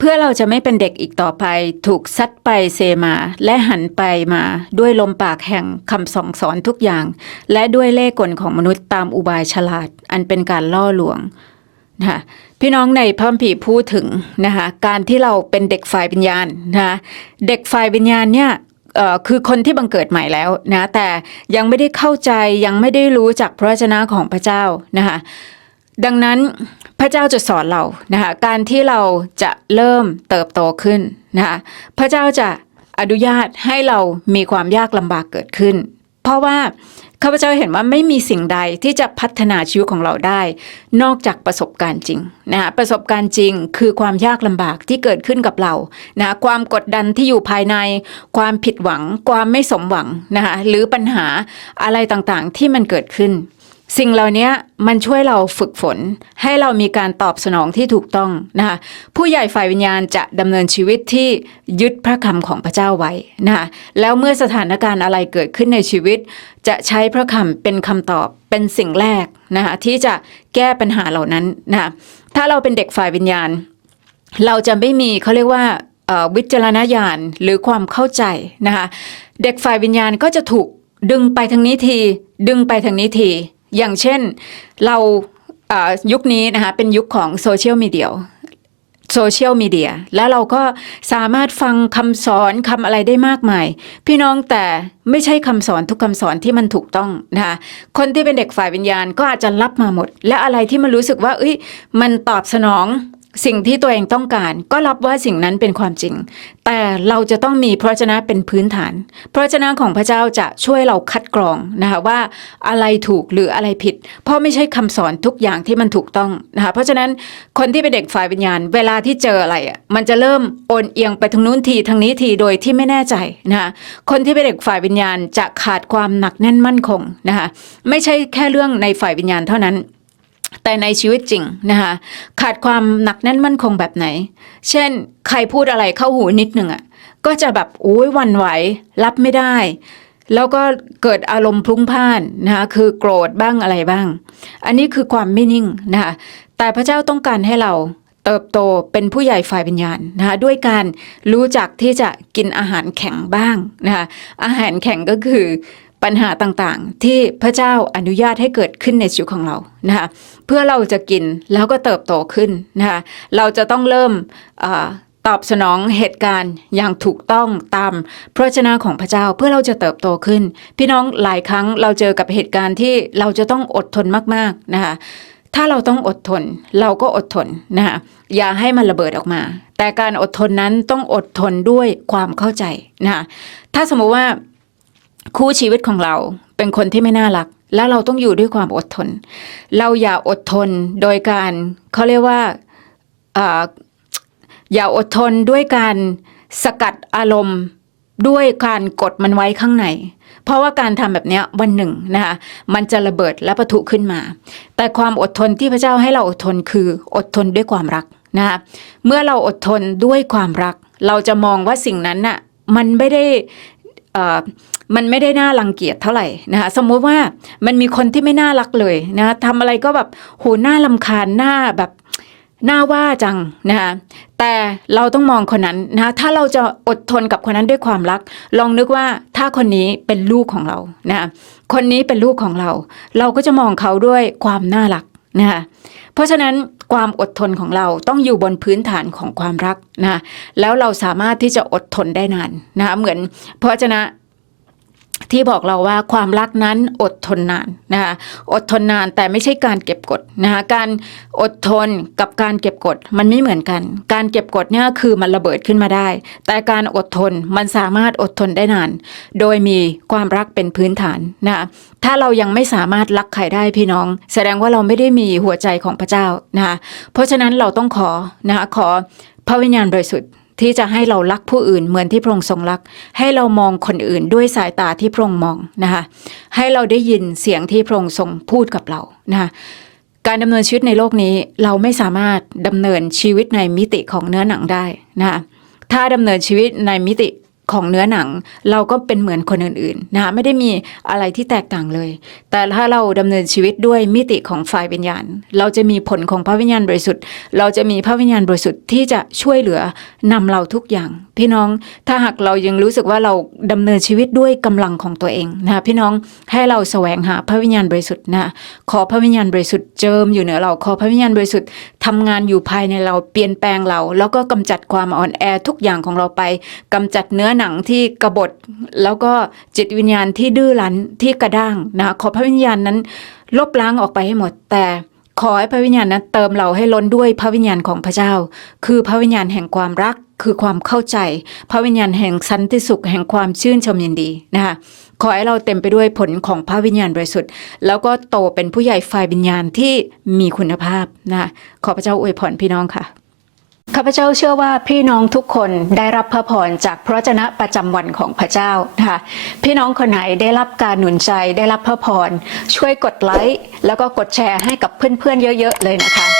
เพื่อเราจะไม่เป็นเด็กอีกต่อไป ถูกซัดไปเซมา และหันไปมาด้วยลมปากแห่งคำสองสอนทุกอย่าง และด้วยเล่ห์กลของมนุษย์ตามอุบายฉลาด อันเป็นการล่อลวงนะคะพี่น้องในพระคัมภีพูดถึงนะคะการที่เราเป็นเด็กฝ่ายวิญญาณนะคะเด็กฝ่ายวิญญาณเนี่ยคือคนที่บังเกิดใหม่แล้วนะแต่ยังไม่ได้เข้าใจยังไม่ได้รู้จักพระวจนะของพระเจ้านะคะ ดังนั้นพระเจ้าจะสอนเรานะคะการที่เราจะเริ่มเติบโตขึ้นนะคะพระเจ้าจะอนุญาตให้เรามีความยากลำบากเกิดขึ้น เพราะว่าข้าพเจ้าเห็นว่าไม่มีสิ่งใดที่จะพัฒนาชีวิตของเราได้ นอกจากประสบการณ์จริงนะคะประสบการณ์จริงคือความยากลำบากที่เกิดขึ้นกับเรานะคะความกดดันที่อยู่ภายใน ความผิดหวัง ความไม่สมหวังนะคะหรือปัญหาอะไรต่างๆที่มันเกิดขึ้น สิ่งเหล่านี้มันช่วยเราฝึกฝน ให้เรามีการตอบสนองที่ถูกต้องนะคะผู้ใหญ่ฝ่ายวิญญาณจะดำเนินชีวิตที่ยึดพระคำของพระเจ้าไว้นะคะแล้วเมื่อสถานการณ์อะไรเกิดขึ้นในชีวิต จะใช้พระคำเป็นคำตอบเป็นสิ่งแรกนะคะที่จะแก้ปัญหาเหล่านั้นนะคะถ้าเราเป็นเด็กฝ่ายวิญญาณ เราจะไม่มีเขาเรียกว่าวิจารณญาณหรือความเข้าใจนะคะเด็กฝ่ายวิญญาณก็จะถูกดึงไปทางนี้ที ดึงไปทางนี้ที อย่างเช่นเรายุคนี้นะคะเป็นยุคของโซเชียลมีเดียโซเชียลมีเดียแล้วเราก็สามารถฟังคำสอนคำอะไรได้มากมาย พี่น้องแต่ไม่ใช่คำสอนทุกคำสอนที่มันถูกต้องนะคะคนที่เป็นเด็กฝ่ายวิญญาณก็อาจจะรับมาหมด และอะไรที่มันรู้สึกว่าเอ้ยมันตอบสนอง สิ่งที่ตัวเองต้องการ ก็รับว่าสิ่งนั้นเป็นความจริง แต่เราจะต้องมีพระวจนะเป็นพื้นฐาน พระวจนะของพระเจ้าจะช่วยเราคัดกรองนะคะว่าอะไรถูกหรืออะไรผิด เพราะไม่ใช่คำสอนทุกอย่างที่มันถูกต้องนะคะเพราะฉะนั้นคนที่เป็นเด็กฝ่ายวิญญาณ เวลาที่เจออะไรอะมันจะเริ่มโอนเอียงไปทางนู้นทีทางนี้ทีโดยที่ไม่แน่ใจนะคะคนที่เป็นเด็กฝ่ายวิญญาณจะขาดความหนักแน่นมั่นคงนะคะไม่ใช่แค่เรื่องในฝ่ายวิญญาณเท่านั้น แต่ในชีวิตจริงนะคะขาดความหนักแน่นมั่นคงแบบไหน เช่น ใครพูดอะไรเข้าหูนิดหนึ่งอะก็จะแบบโอ้ยวันไหวรับไม่ได้ แล้วก็เกิดอารมณ์พลุ้งพล่านนะคะคือโกรธบ้างอะไรบ้าง อันนี้คือความไม่นิ่งนะคะแต่พระเจ้าต้องการให้เราเติบโตเป็นผู้ใหญ่ฝ่ายวิญญาณนะคะด้วยการรู้จักที่จะกินอาหารแข็งบ้างนะคะอาหารแข็งก็คือ ปัญหาต่างๆ ที่พระเจ้าอนุญาตให้เกิดขึ้นในชีวิตของเรานะคะเพื่อเราจะกินแล้วก็เติบโตขึ้นนะคะเราจะต้องเริ่มอตอบสนองเหตุการณ์อย่างถูกต้องตามพระวจนะของพระเจ้าเพื่อเราจะเติบโตขึ้น พี่น้องหลายครั้งเราเจอกับเหตุการณ์ที่เราจะต้องอดทนมากๆนะคะถ้าเราต้องอดทนเราก็อดทนนะคะอย่าให้มันระเบิดออกมา แต่การอดทนนั้นต้องอดทนด้วยความเข้าใจนะคะถ้าสมมติว่า คู่ชีวิตของเราเป็นคนที่ไม่น่ารัก แล้วเราต้องอยู่ด้วยความอดทน เราอย่าอดทนโดยการเขาเรียกว่าอย่าอดทนด้วยการสกัดอารมณ์ด้วยการกดมันไว้ข้างใน เพราะว่าการทำแบบนี้วันหนึ่งนะคะมันจะระเบิดและปะทุขึ้นมา แต่ความอดทนที่พระเจ้าให้เราอดทนคืออดทนด้วยความรักนะคะเมื่อเราอดทนด้วยความรัก เราจะมองว่าสิ่งนั้นน่ะมันไม่ได้ มันไม่ได้น่ารังเกียจเท่าไหร่นะคะสมมุติว่ามันมีคนที่ไม่น่ารักเลยนะทำอะไรก็แบบโหน่าลำคาญหน้าแบบหน้าว่าจังนะคะแต่เราต้องมองคนนั้นนะถ้าเราจะอดทนกับคนนั้นด้วยความรัก ลองนึกว่าถ้าคนนี้เป็นลูกของเรานะคะคนนี้เป็นลูกของเรา เราก็จะมองเขาด้วยความน่ารักนะคะ ราะฉะนั้นความอดทนของเราต้องอยู่บนพื้นฐานของความรักนะแล้วเราสามารถที่จะอดทนได้นานนะคะเหมือนพระชนะ ที่บอกเราว่าความรักนั้นอดทนนานนะคะอดทนนานแต่ไม่ใช่การเก็บกดนะคะการอดทนกับการเก็บกดมันไม่เหมือนกัน การเก็บกดเนี่ยคือมันระเบิดขึ้นมาได้ แต่การอดทนมันสามารถอดทนได้นาน โดยมีความรักเป็นพื้นฐานนะคะถ้าเรายังไม่สามารถรักใครได้พี่น้อง แสดงว่าเราไม่ได้มีหัวใจของพระเจ้านะคะเพราะฉะนั้นเราต้องขอนะคะขอพระวิญญาณบริสุทธิ์ ที่จะให้เรารักผู้อื่นเหมือนที่พระองค์ทรงรัก ให้เรามองคนอื่นด้วยสายตาที่พระองค์มองนะคะให้เราได้ยินเสียงที่พระองค์ทรงพูดกับเรานะคะการดำเนินชีวิตในโลกนี้เราไม่สามารถดำเนินชีวิตในมิติของเนื้อหนังได้นะคะถ้าดำเนินชีวิตในมิติ ของเนื้อหนัง เราก็เป็นเหมือนคนอื่นๆนะคะไม่ได้มีอะไรที่แตกต่างเลย แต่ถ้าเราดำเนินชีวิตด้วยมิติของฝ่ายวิญญาณ เราจะมีผลของพระวิญญาณบริสุทธิ์ เราจะมีพระวิญญาณบริสุทธิ์ที่จะช่วยเหลือนำเราทุกอย่าง พี่น้องถ้าหากเรายังรู้สึกว่าเราดำเนินชีวิตด้วยกำลังของตัวเองนะคะพี่น้องให้เราแสวงหาพระวิญญาณบริสุทธิ์นะขอพระวิญญาณบริสุทธิ์เจิมอยู่เหนือเราขอพระวิญญาณบริสุทธิ์ทำงานอยู่ภายในเราเปลี่ยนแปลงเรา แล้วก็กำจัดความอ่อนแอทุกอย่างของเราไปกำจัดเนื้อหนังที่กบฏแล้วก็จิตวิญญาณที่ดื้อรั้นที่กระด้างนะคะขอพระวิญญาณนั้น ลบล้างออกไปให้หมด แต่ขอให้พระวิญญาณนั้นเติมเราให้ล้นด้วยพระวิญญาณของพระเจ้า คือพระวิญญาณแห่งความรักคือความเข้าใจ พระวิญญาณแห่งสันติสุขแห่งความชื่นชมยินดีนะคะขอให้เราเต็มไปด้วยผลของพระวิญญาณบริสุทธิ์ แล้วก็โตเป็นผู้ใหญ่ฝ่ายวิญญาณที่มีคุณภาพนะขอพระเจ้าอวยพรพี่น้องค่ะ ข้าพเจ้าเชื่อว่าพี่น้องทุกคนได้รับพระพรจากพระวจนะประจำวันของพระเจ้านะคะพี่น้องคนไหนได้รับการหนุนใจได้รับพระพรช่วยกดไลค์แล้วก็กดแชร์ให้กับเพื่อนๆเยอะ ๆ เลยนะคะ